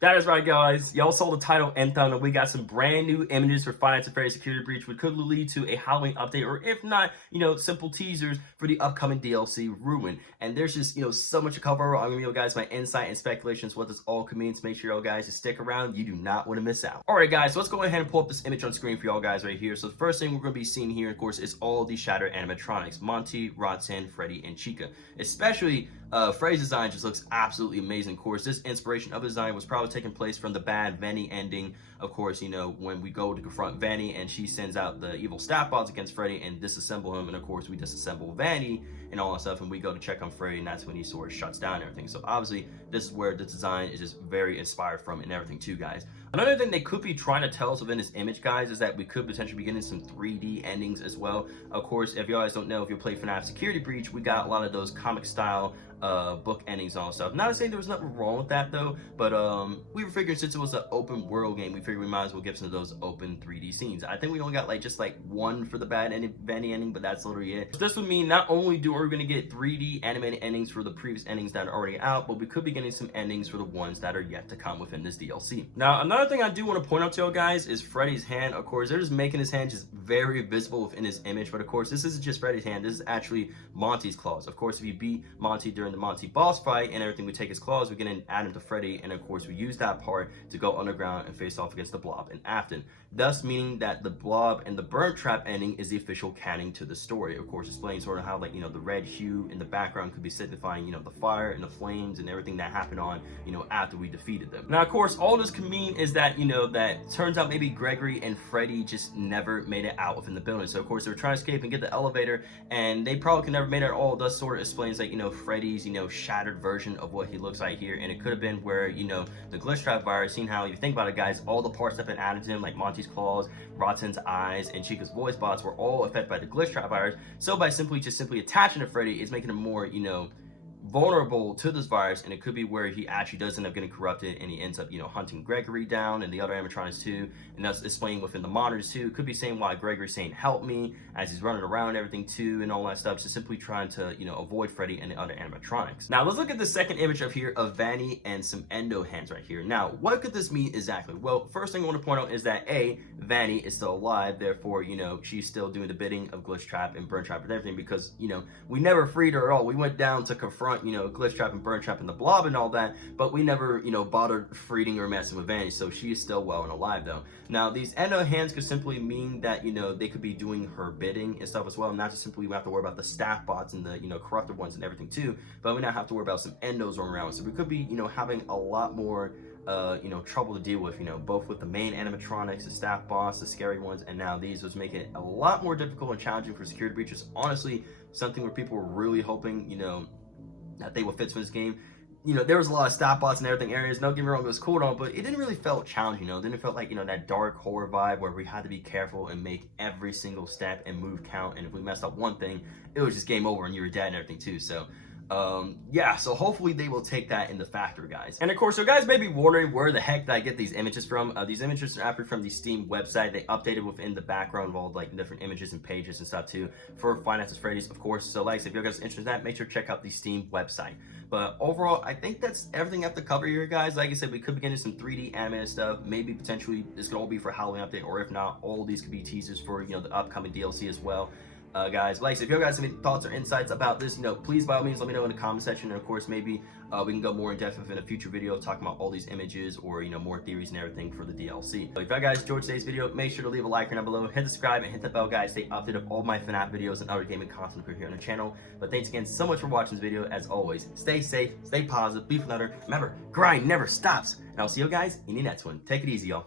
That is right, guys. Y'all saw the title and thumbnail. We got some brand new images for FNAF Security Breach, which could lead to a Halloween update, or if not, simple teasers for the upcoming DLC Ruin. And there's just, so much to cover. I'm gonna give you guys my insight and speculations what this all could mean. So make sure y'all guys just stick around. You do not want to miss out. All right, guys. So let's go ahead and pull up this image on screen for y'all guys right here. So the first thing we're gonna be seeing here, of course, is all the shattered animatronics: Monty, Roxanne, Freddy, and Chica. Especially Freddy's design just looks absolutely amazing. Of course, this inspiration of design was probably taking place from the bad Vanny ending. Of course, when we go to confront Vanny and she sends out the evil staff bots against Freddy and disassemble him, and of course we disassemble Vanny and all that stuff, and we go to check on Freddy, and that's when he sort of shuts down and everything. So obviously this is where the design is just very inspired from and everything too, guys. Another thing they could be trying to tell us within this image, guys, is that we could potentially be getting some 3D endings as well. Of course, if you guys don't know, if you play FNAF Security Breach, we got a lot of those comic style book endings and all that stuff. Not to say there was nothing wrong with that though, but we were figuring since it was an open world game, we figured we might as well give some of those open 3D scenes. I think we only got just one for the bad Vanny ending, but that's literally it. So this would mean not only are we going to get 3D animated endings for the previous endings that are already out, but we could be getting some endings for the ones that are yet to come within this DLC. Now, another thing I do want to point out to y'all guys is Freddy's hand. Of course, they're just making his hand just very visible within his image, but of course, this isn't just Freddy's hand. This is actually Monty's claws. Of course, if you beat Monty during the Monty boss fight and everything, we take his claws, we can add him to Freddy, and of course, we use that part to go underground and face off against the Blob in Afton. Thus, meaning that the Blob and the Burnt Trap ending is the official canon to the story. Of course, explaining sort of how, the red hue in the background could be signifying, the fire and the flames and everything that happened on, after we defeated them. Now, of course, all this can mean is that, that turns out maybe Gregory and Freddy just never made it out within the building. So, of course, they were trying to escape and get the elevator, and they probably could never made it at all. Thus, sort of explains, Freddy's, shattered version of what he looks like here. And it could have been where, the glitch trap virus, seeing how, if you think about it, guys, all the parts that have been added to him, like Monty's claws, Roxanne's eyes, and Chica's voice bots, were all affected by the glitch trap virus. So by simply attaching to Freddy, it's making him more, vulnerable to this virus, and it could be where he actually does end up getting corrupted, and he ends up hunting Gregory down and the other animatronics too, and that's displaying within the monitors too. It could be saying why Gregory's saying help me as he's running around and everything too, and all that stuff, just simply trying to avoid Freddy and the other animatronics. Now let's look at the second image up here of Vanny and some endo hands right here. Now what could this mean exactly? Well, first thing I want to point out is that Vanny is still alive, therefore she's still doing the bidding of Glitch Trap and Burn Trap and everything, because we never freed her at all. We went down to confront Glitch Trap and Burn Trap and the Blob and all that, but we never bothered freeing or messing with Vanny, so she is still well and alive though. Now these endo hands could simply mean that they could be doing her bidding and stuff as well, not just simply we have to worry about the staff bots and the corrupted ones and everything too, but we now have to worry about some endos running around. So we could be having a lot more trouble to deal with, both with the main animatronics, the staff boss, the scary ones, and now these, was making it a lot more difficult and challenging for security breaches. Honestly, something where people were really hoping, that they would fit for this game. There was a lot of stop bots and everything areas. Don't get me wrong, it was cool on, but it didn't really felt challenging. It didn't feel like that dark horror vibe where we had to be careful and make every single step and move count. And if we messed up one thing, it was just game over and you were dead and everything too. So yeah, so hopefully they will take that into factor, guys. And of course, so guys may be wondering where the heck did I get these images from. These images are actually from the Steam website. They updated within the background of all different images and pages and stuff too for Five Freddy's, of course. So if you guys are interested in that, make sure to check out the Steam website. But overall, I think that's everything I have to cover here, guys. Like I said, we could be getting some 3D animated stuff. Maybe potentially this could all be for Halloween update, or if not, all of these could be teasers for the upcoming DLC as well. Guys, if you guys have any thoughts or insights about this, please by all means let me know in the comment section, and of course maybe we can go more in depth in a future video talking about all these images, or more theories and everything for the DLC. So if you guys enjoyed today's video, make sure to leave a like down below, hit subscribe, and hit the bell, guys. Stay updated of all my FNAF videos and other gaming content here on the channel. But thanks again so much for watching this video. As always, stay safe, stay positive, be another. Remember, grind never stops, and I'll see you guys in the next one. Take it easy, y'all.